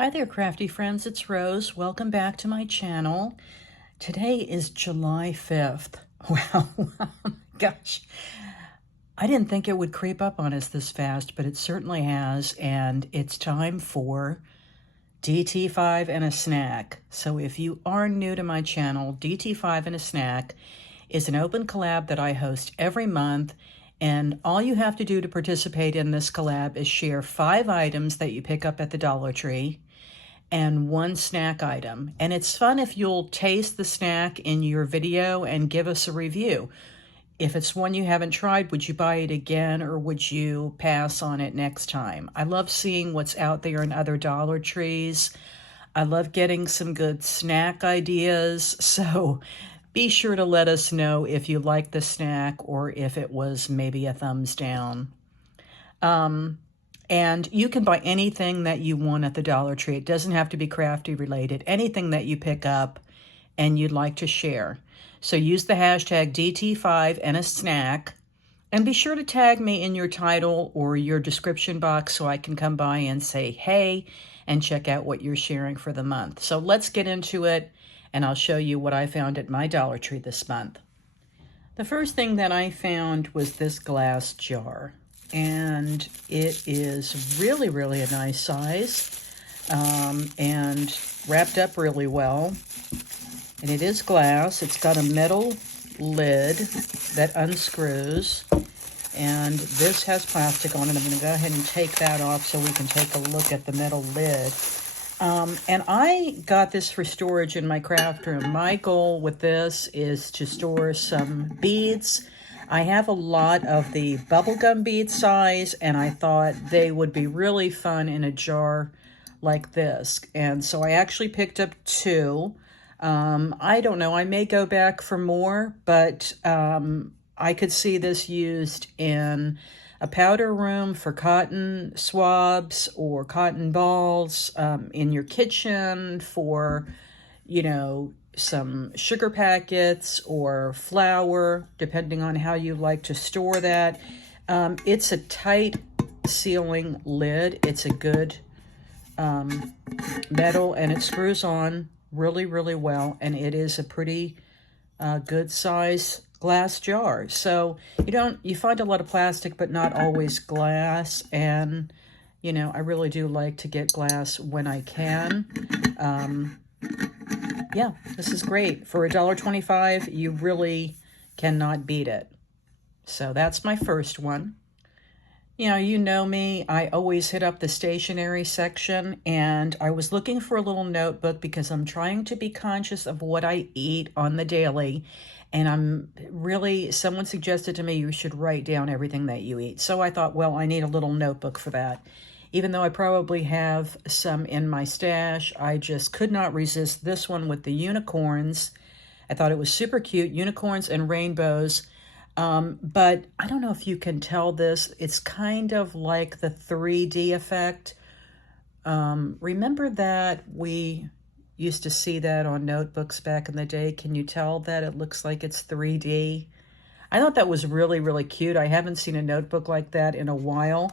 Hi there, crafty friends. It's Rose. Welcome back to my channel. Today is July 5th. Wow, oh my gosh. I didn't think it would creep up on us this fast, but it certainly has, and it's time for DT5 and a snack. So if you are new to my channel, DT5 and a snack is an open collab that I host every month, and all you have to do to participate in this collab is share 5 items that you pick up at the Dollar Tree and 1 snack item. And it's fun if you'll taste the snack in your video and give us a review. If it's one you haven't tried, would you buy it again or would you pass on it next time? I love seeing what's out there in other Dollar Trees. I love getting some good snack ideas. So be sure to let us know if you like the snack or if it was maybe a thumbs down. And you can buy anything that you want at the Dollar Tree. It doesn't have to be crafty related. Anything that you pick up and you'd like to share. So use the hashtag DT5 and a snack. And be sure to tag me in your title or your description box so I can come by and say, hey, and check out what you're sharing for the month. So let's get into it, and I'll show you what I found at my Dollar Tree this month. The first thing that I found was this glass jar. And it is really, really a nice size and wrapped up really well. And it is glass. It's got a metal lid that unscrews. And this has plastic on it. I'm going to go ahead and take that off so we can take a look at the metal lid. And I got this for storage in my craft room. My goal with this is to store some beads. I have a lot of the bubblegum bead size, and I thought they would be really fun in a jar like this. And so I actually picked up 2. I don't know, I may go back for more, but I could see this used in a powder room for cotton swabs or cotton balls, in your kitchen for, you know, some sugar packets or flour, depending on how you like to store that. It's a tight sealing lid. It's a good metal, and it screws on really, really well, and it is a pretty good size glass jar. So you find a lot of plastic, but not always glass, and you know, I really do like to get glass when I can. Yeah, this is great. For $1.25, you really cannot beat it. So that's my first one. You know me, I always hit up the stationery section, and I was looking for a little notebook because I'm trying to be conscious of what I eat on the daily. And someone suggested to me you should write down everything that you eat. So I thought, well, I need a little notebook for that. Even though I probably have some in my stash, I just could not resist this one with the unicorns. I thought it was super cute, unicorns and rainbows. But I don't know if you can tell this. It's kind of like the 3D effect. Remember that we used to see that on notebooks back in the day? Can you tell that it looks like it's 3D? I thought that was really, really cute. I haven't seen a notebook like that in a while.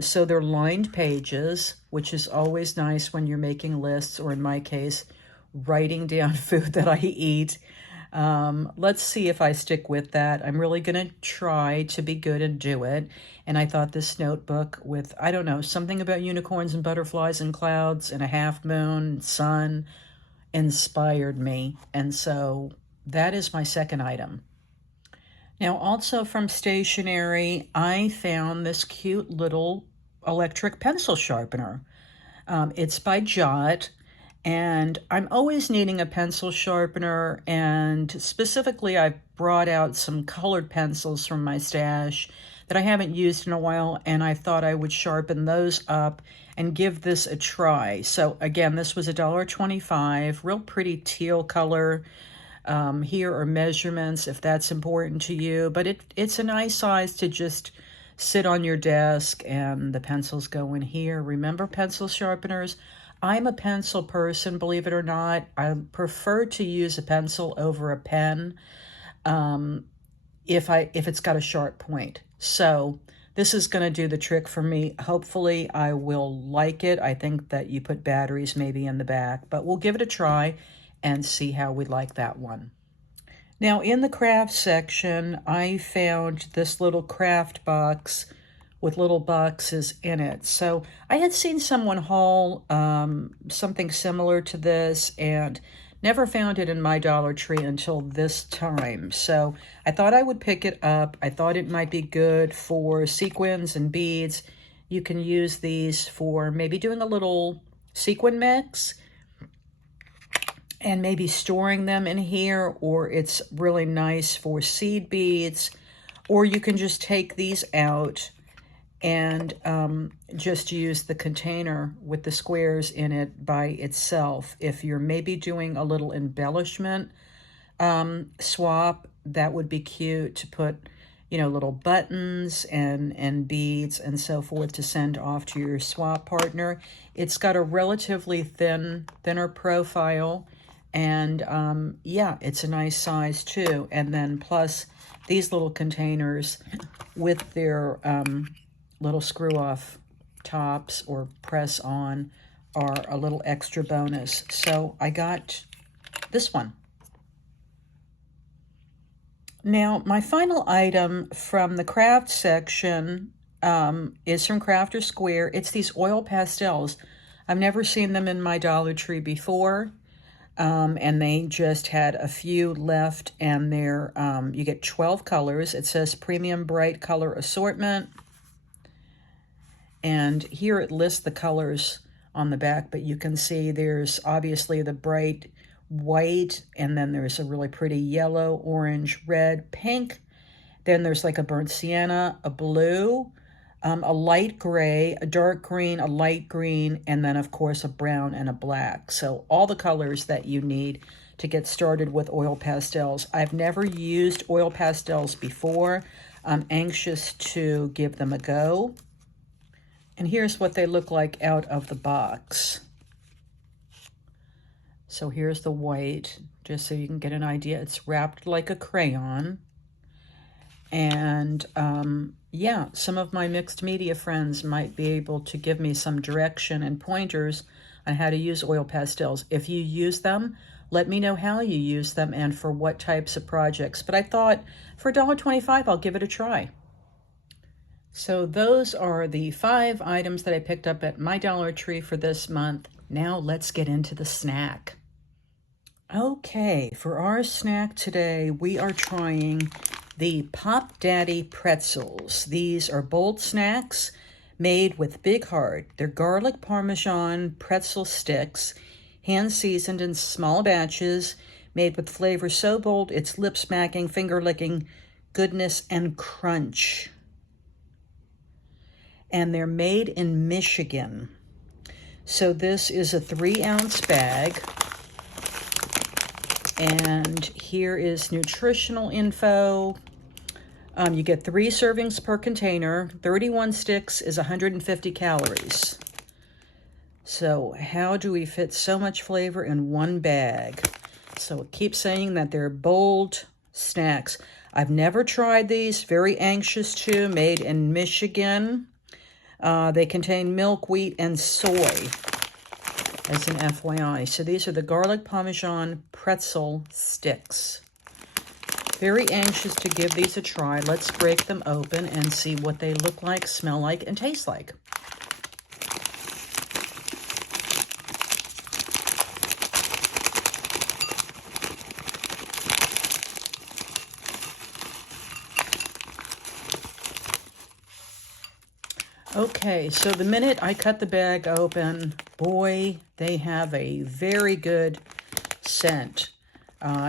So they're lined pages, which is always nice when you're making lists, or in my case, writing down food that I eat. Let's see if I stick with that. I'm really going to try to be good and do it. And I thought this notebook with, I don't know, something about unicorns and butterflies and clouds and a half moon, sun, inspired me. And so that is my second item. Now, also from stationery, I found this cute little electric pencil sharpener. It's by Jot, and I'm always needing a pencil sharpener, and specifically I've brought out some colored pencils from my stash that I haven't used in a while, and I thought I would sharpen those up and give this a try. So again, this was $1.25, real pretty teal color. Here are measurements if that's important to you, but it's a nice size to just sit on your desk, and the pencils go in here. Remember pencil sharpeners? I'm a pencil person, believe it or not. I prefer to use a pencil over a pen if it's got a sharp point. So This is going to do the trick for me. Hopefully I will like it. I think that you put batteries maybe in the back, but we'll give it a try and see how we like that one. Now in the craft section, I found this little craft box with little boxes in it. So I had seen someone haul something similar to this and never found it in my Dollar Tree until this time. So I thought I would pick it up. I thought it might be good for sequins and beads. You can use these for maybe doing a little sequin mix and maybe storing them in here, or it's really nice for seed beads, or you can just take these out and just use the container with the squares in it by itself. If you're maybe doing a little embellishment swap, that would be cute to put, you know, little buttons and beads and so forth to send off to your swap partner. It's got a relatively thinner profile, and yeah, it's a nice size too. And then plus these little containers with their little screw off tops or press on are a little extra bonus. So I got this one. Now my final item from the craft section is from Crafter Square. It's these oil pastels. I've never seen them in my Dollar Tree before. And they just had a few left, and they're you get 12 colors. It says premium bright color assortment. And here it lists the colors on the back, but you can see there's obviously the bright white, and then there's a really pretty yellow, orange, red, pink. Then there's like a burnt sienna, a blue, a light gray, a dark green, a light green, and then of course a brown and a black. So all the colors that you need to get started with oil pastels. I've never used oil pastels before. I'm anxious to give them a go. And here's what they look like out of the box. So here's the white, just so you can get an idea. It's wrapped like a crayon. And yeah, some of my mixed media friends might be able to give me some direction and pointers on how to use oil pastels. If you use them, let me know how you use them and for what types of projects. But I thought for $1.25, I'll give it a try. So those are the 5 items that I picked up at my Dollar Tree for this month. Now let's get into the snack. Okay, for our snack today, we are trying the Pop Daddy pretzels. These are bold snacks made with Big Heart. They're garlic parmesan pretzel sticks, hand-seasoned in small batches, made with flavor so bold it's lip-smacking, finger-licking goodness and crunch. And they're made in Michigan. So this is a 3-ounce bag. And here is nutritional info. You get 3 servings per container. 31 sticks is 150 calories. So how do we fit so much flavor in one bag? So it keeps saying that they're bold snacks. I've never tried these. Very anxious to. Made in Michigan. They contain milk, wheat, and soy, as an FYI. So these are the garlic parmesan pretzel sticks. Very anxious to give these a try. Let's break them open and see what they look like, smell like, and taste like. Okay, so the minute I cut the bag open, boy, they have a very good scent.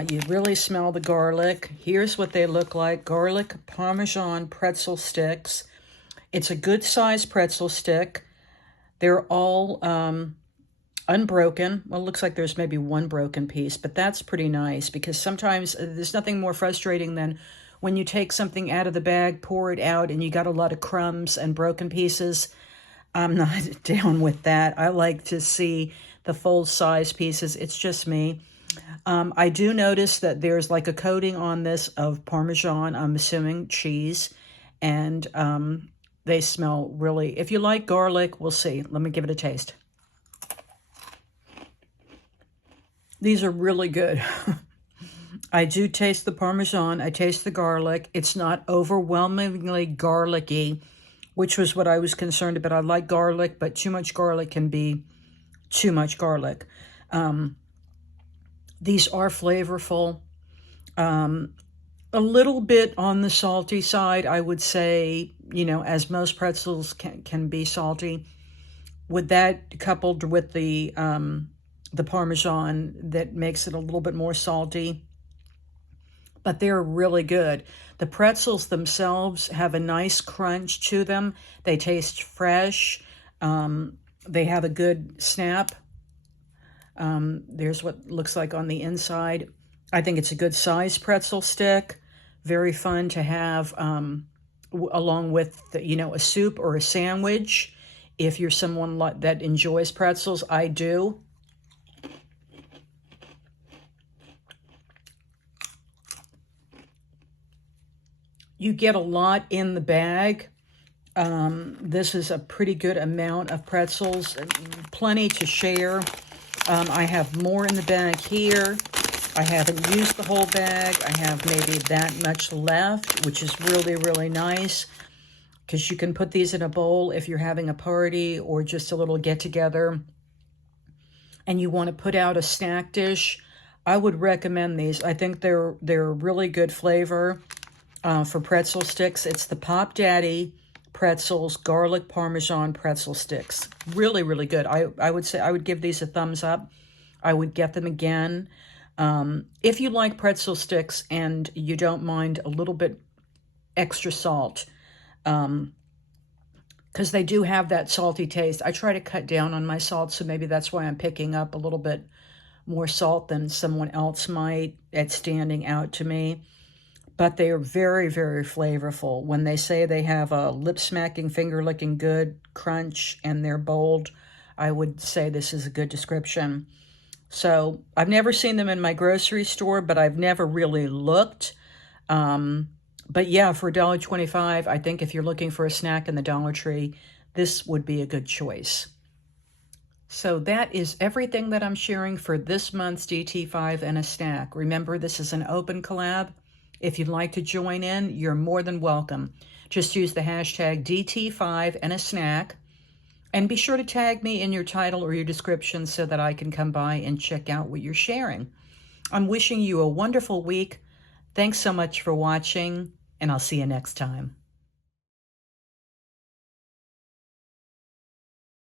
You really smell the garlic. Here's what they look like. Garlic Parmesan pretzel sticks. It's a good size pretzel stick. They're all unbroken. Well, it looks like there's maybe one broken piece, but that's pretty nice because sometimes there's nothing more frustrating than when you take something out of the bag, pour it out, and you got a lot of crumbs and broken pieces. I'm not down with that. I like to see the full size pieces. It's just me. I do notice that there's like a coating on this of Parmesan, I'm assuming cheese, and They smell really, if you like garlic, we'll see. Let me give it a taste. These are really good. I do taste the Parmesan. I taste the garlic. It's not overwhelmingly garlicky, which was what I was concerned about. I like garlic, but too much garlic can be too much garlic. These are flavorful. A little bit on the salty side, I would say, you know, as most pretzels can be salty. With that coupled with the Parmesan, that makes it a little bit more salty. But they're really good. The pretzels themselves have a nice crunch to them. They taste fresh. They have a good snap. There's what looks like on the inside. I think it's a good size pretzel stick. Very fun to have along with, you know, a soup or a sandwich. If you're someone that enjoys pretzels, I do. You get a lot in the bag. This is a pretty good amount of pretzels, plenty to share. I have more in the bag here. I haven't used the whole bag. I have maybe that much left, which is really, really nice because you can put these in a bowl if you're having a party or just a little get-together and you want to put out a snack dish. I would recommend these. I think they're really good flavor. For pretzel sticks, it's the Pop Daddy Pretzels Garlic Parmesan Pretzel Sticks. Really, really good. I would say I would give these a thumbs up. I would get them again. If you like pretzel sticks and you don't mind a little bit extra salt, because they do have that salty taste. I try to cut down on my salt, so maybe that's why I'm picking up a little bit more salt than someone else might. It's standing out to me. But they are very, very flavorful. When they say they have a lip-smacking, finger-licking good crunch and they're bold, I would say this is a good description. So I've never seen them in my grocery store, but I've never really looked. But yeah, for $1.25, I think if you're looking for a snack in the Dollar Tree, this would be a good choice. So that is everything that I'm sharing for this month's DT5 and a snack. Remember, this is an open collab. If you'd like to join in, you're more than welcome. Just use the hashtag DT5 and a snack. And be sure to tag me in your title or your description so that I can come by and check out what you're sharing. I'm wishing you a wonderful week. Thanks so much for watching, and I'll see you next time.